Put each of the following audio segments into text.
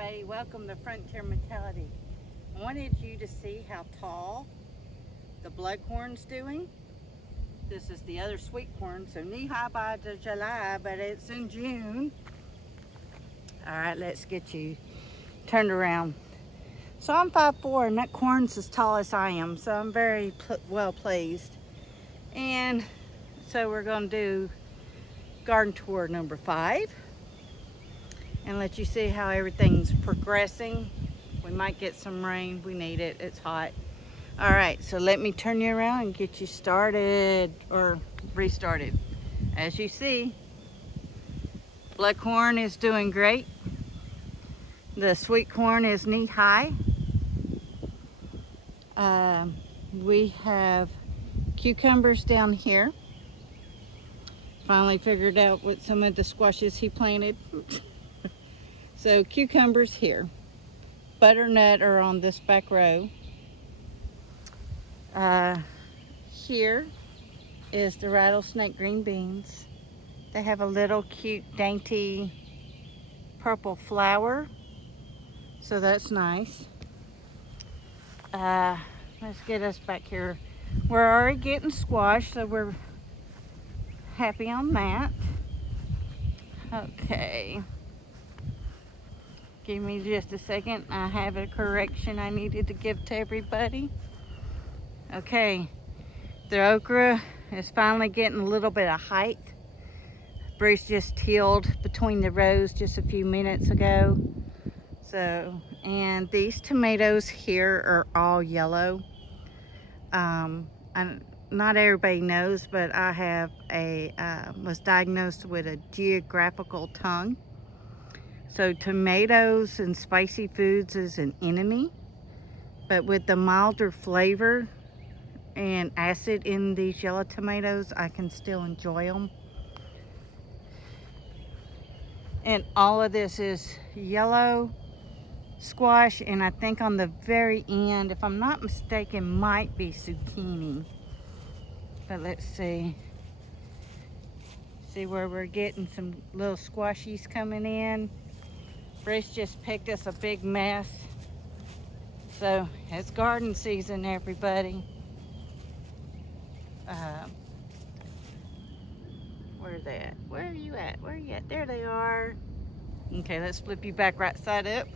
everybody. Welcome to Frontier Mentality. I wanted you to see how tall the blood corn's doing. This is the other sweet corn, so knee-high by July, but it's in June. All right, let's get you turned around. So I'm 5'4", and that corn's as tall as I am, so I'm very well pleased. And so we're going to do garden tour number 5 and let you see how everything's progressing. We might get some rain. We need it. It's hot. All right, so let me turn you around and get you started or restarted. As you see, blood corn is doing great. The sweet corn is knee high. We have cucumbers down here. Finally figured out what some of the squashes he planted. So cucumbers here. Butternut are on this back row. Here is the rattlesnake green beans. They have a little cute dainty purple flower, so that's nice. Let's get us back here. We're already getting squash, so we're happy on that. Okay, give me just a second. I have a correction I needed to give to everybody. Okay, the okra is finally getting a little bit of height. Bruce just tilled between the rows just a few minutes ago. So, and these tomatoes here are all yellow. And not everybody knows, but I have was diagnosed with a geographical tongue. So tomatoes and spicy foods is an enemy, but with the milder flavor and acid in these yellow tomatoes, I can still enjoy them. And all of this is yellow squash, and I think on the very end, if I'm not mistaken, might be zucchini. But let's see where we're getting some little squashies coming in. Bruce just picked us a big mess. So it's garden season, everybody. Where's that? Where are you at? Where are you at? There they are. Okay, let's flip you back right side up.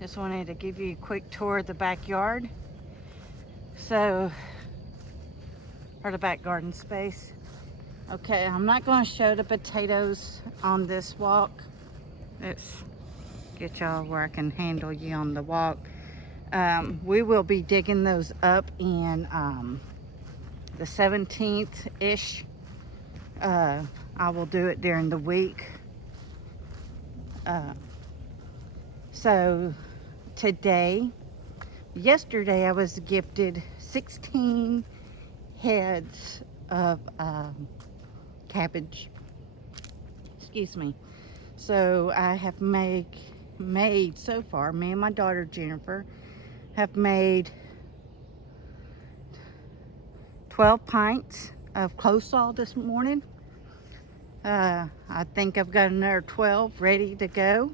Just wanted to give you a quick tour of the backyard. So, or the back garden space. Okay, I'm not going to show the potatoes on this walk. Let's get y'all where I can handle you on the walk. We will be digging those up in the 17th-ish. I will do it during the week. So yesterday I was gifted 16 heads of cabbage. Excuse me. So I have made so far, me and my daughter Jennifer have made 12 pints of coleslaw this morning. I think I've got another 12 ready to go.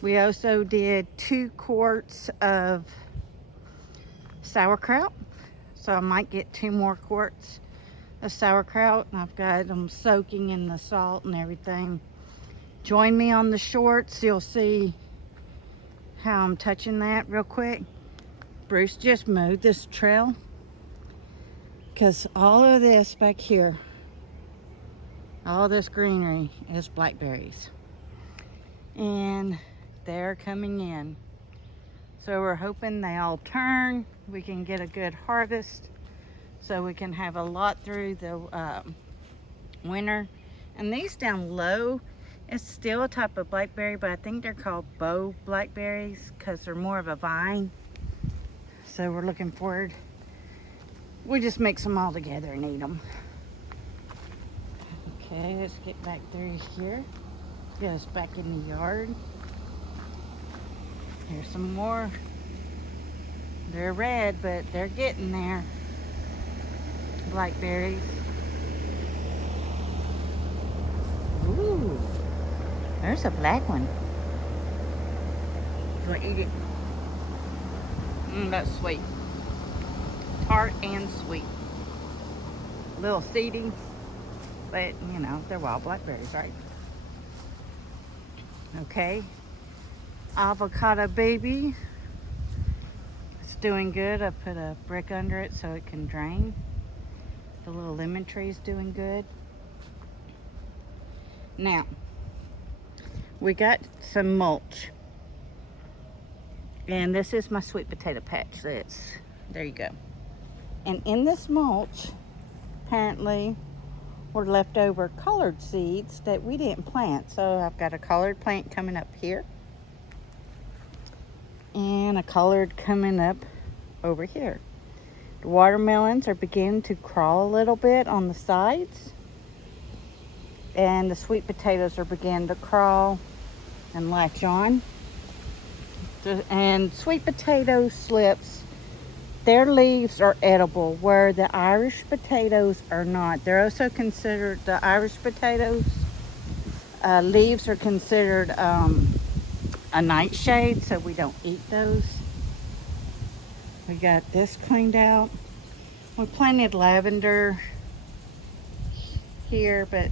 We also did 2 quarts of sauerkraut, so I might get 2 more quarts of sauerkraut. I've got them soaking in the salt and everything. Join me on the shorts. You'll see how I'm touching that real quick. Bruce just mowed this trail because all of this back here, all this greenery is blackberries, and they're coming in. So we're hoping they all turn. We can get a good harvest so we can have a lot through the winter. And these down low, it's still a type of blackberry, but I think they're called bow blackberries because they're more of a vine. So we're looking forward. We just mix them all together and eat them. Okay, let's get back through here. Get us back in the yard. Here's some more. They're red, but they're getting there. Blackberries. Ooh, there's a black one. So I eat it. That's sweet. Tart and sweet. A little seedy, but you know, they're wild blackberries, right? Okay. Avocado baby. It's doing good. I put a brick under it so it can drain. The little lemon tree is doing good. Now, we got some mulch. And this is my sweet potato patch. There you go. And in this mulch, apparently, were leftover colored seeds that we didn't plant. So I've got a colored plant coming up here. And a colored coming up over here. The watermelons are beginning to crawl a little bit on the sides. And the sweet potatoes are beginning to crawl and latch on. And sweet potato slips, their leaves are edible, where the Irish potatoes are not. They're also considered, the Irish potatoes leaves are considered a nightshade, so we don't eat those. We got this cleaned out. We planted lavender here, but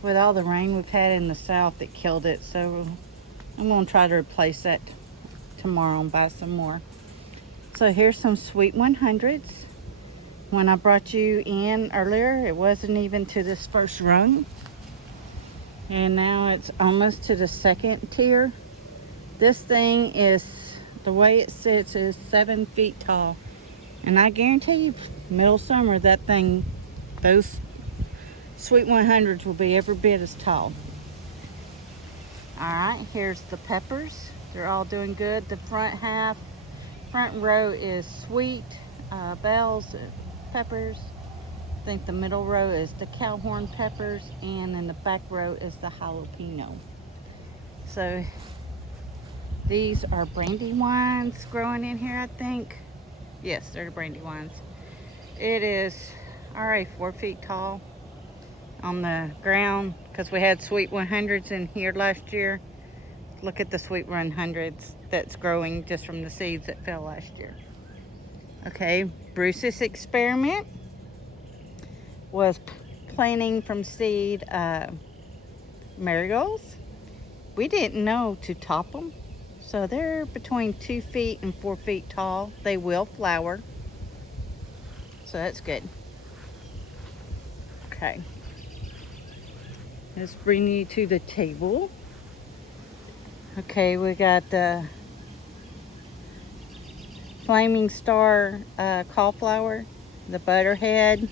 with all the rain we've had in the south, it killed it. So I'm going to try to replace that tomorrow and buy some more. So here's some sweet 100s. When I brought you in earlier, it wasn't even to this first rung. And now it's almost to the second tier. This thing is, the way it sits is 7 feet tall. And I guarantee you, middle summer, that thing, those sweet 100s will be every bit as tall. Alright, here's the peppers. They're all doing good. The front row is sweet bells, peppers. I think the middle row is the cowhorn peppers, and in the back row is the jalapeno. So these are brandywines growing in here, I think. Yes, they're the brandywines. It is already 4 feet tall on the ground because we had sweet 100s in here last year. Look at the sweet 100s that's growing just from the seeds that fell last year. Okay, Bruce's experiment was planting from seed marigolds. We didn't know to top them. So they're between 2 feet and 4 feet tall. They will flower. So that's good. Okay. Let's bring you to the table. Okay, we got the Flaming Star cauliflower, the butterhead,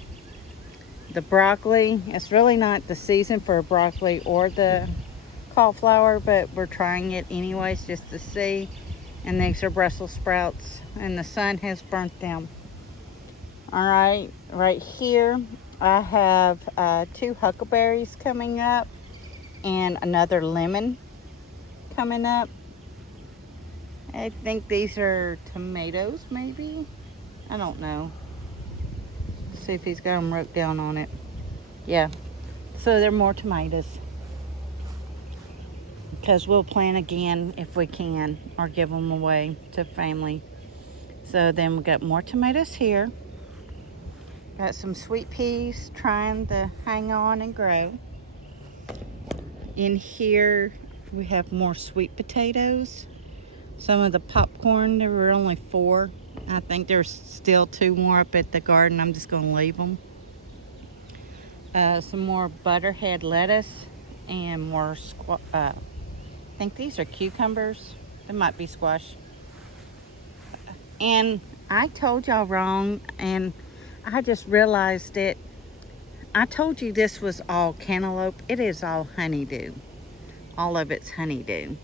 the broccoli. It's really not the season for broccoli or the cauliflower, but we're trying it anyways just to see. And these are Brussels sprouts, and the sun has burnt them. All right, right here I have 2 huckleberries coming up and another lemon coming up. I think these are tomatoes, maybe. I don't know. Let's see if he's got them wrote down on it. Yeah, so they're more tomatoes, because we'll plant again if we can, or give them away to family. So then we got more tomatoes here. Got some sweet peas trying to hang on and grow. In here we have more sweet potatoes. Some of the popcorn, there were only 4. I think there's still 2 more up at the garden. I'm just going to leave them. Some more butterhead lettuce and more I think these are cucumbers. They might be squash. And I told y'all wrong, and I just realized it. I told you this was all cantaloupe. It is all honeydew. All of it's honeydew.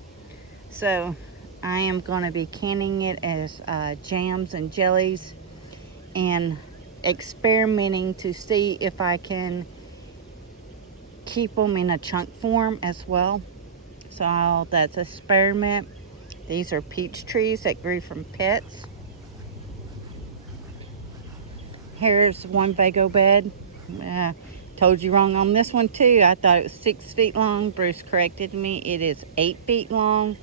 So I am going to be canning it as jams and jellies, and experimenting to see if I can keep them in a chunk form as well. So that's an experiment. These are peach trees that grew from pets. Here's one Vago bed. Told you wrong on this one too. I thought it was 6 feet long. Bruce corrected me. It is 8 feet long.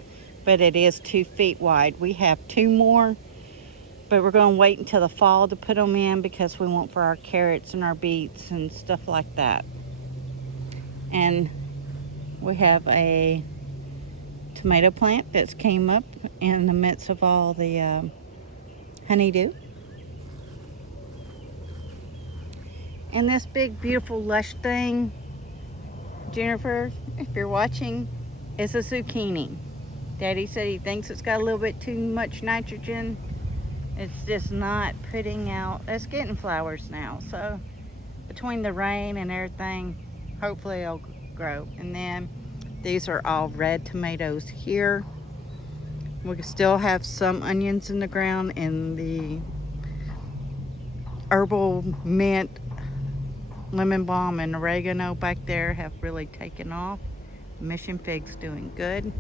but it is 2 feet wide. We have 2 more, but we're going to wait until the fall to put them in because we want for our carrots and our beets and stuff like that. And we have a tomato plant that's came up in the midst of all the honeydew. And this big, beautiful, lush thing, Jennifer, if you're watching, is a zucchini. Daddy said he thinks it's got a little bit too much nitrogen. It's just not putting out. It's getting flowers now. So between the rain and everything, hopefully it'll grow. And then these are all red tomatoes here. We still have some onions in the ground, and the herbal mint, lemon balm, and oregano back there have really taken off. Mission fig's doing good.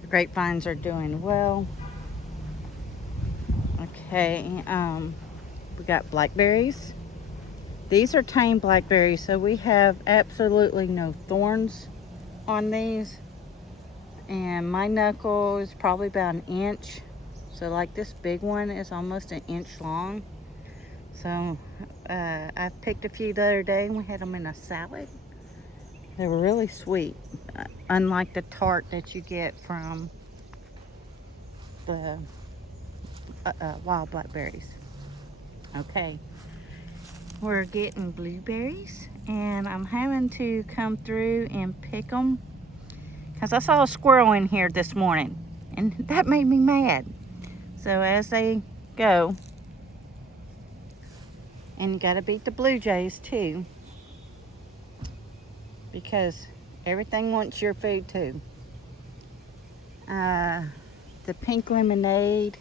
The grapevines are doing well. Okay, we got blackberries. These are tame blackberries, so we have absolutely no thorns on these. And my knuckle is probably about 1 inch. So like this big one is almost 1 inch long. So I picked a few the other day and we had them in a salad. They were really sweet, unlike the tart that you get from the wild blackberries. Okay, we're getting blueberries, and I'm having to come through and pick them because I saw a squirrel in here this morning, and that made me mad. So as they go, and you gotta beat the blue jays too, because everything wants your food too. The pink lemonade,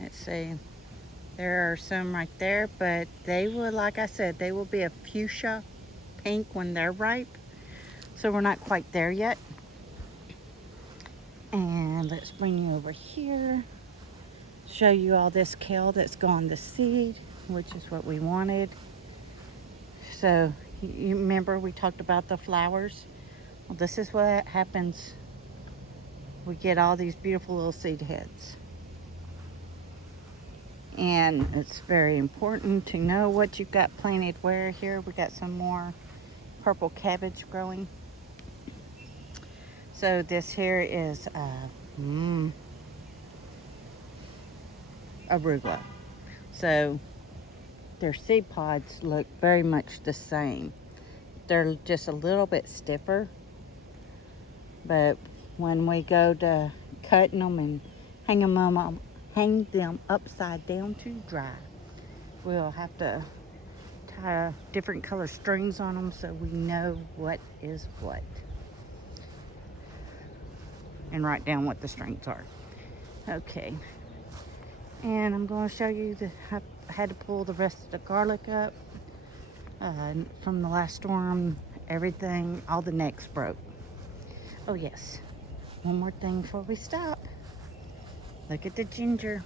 let's see, there are some right there, but they will, like I said, they will be a fuchsia pink when they're ripe. So we're not quite there yet. And let's bring you over here, show you all this kale that's gone to seed, which is what we wanted. So you remember we talked about the flowers? Well, this is what happens. We get all these beautiful little seed heads. And it's very important to know what you've got planted where. Here we got some more purple cabbage growing. So this here is arugula. So their seed pods look very much the same. They're just a little bit stiffer, but when we go to cutting them and hang them upside down to dry, we'll have to tie different color strings on them so we know what is what, and write down what the strings are. Okay, and I'm going to show you I had to pull the rest of the garlic up from the last storm. Everything, all the necks broke. Oh yes, one more thing before we stop. Look at the ginger.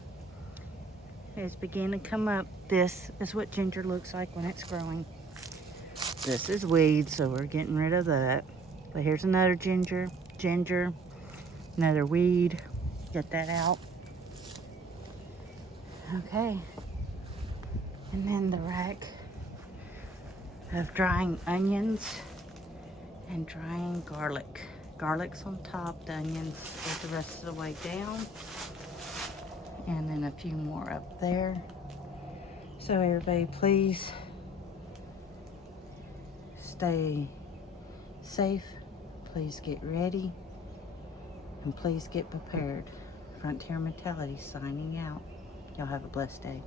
It's beginning to come up. This is what ginger looks like when it's growing. This is weed, so we're getting rid of that. But here's another ginger, another weed. Get that out. Okay. And then the rack of drying onions and drying garlic. Garlic's on top, the onions goes the rest of the way down. And then a few more up there. So everybody, please stay safe. Please get ready. And please get prepared. Frontier Mentality signing out. Y'all have a blessed day.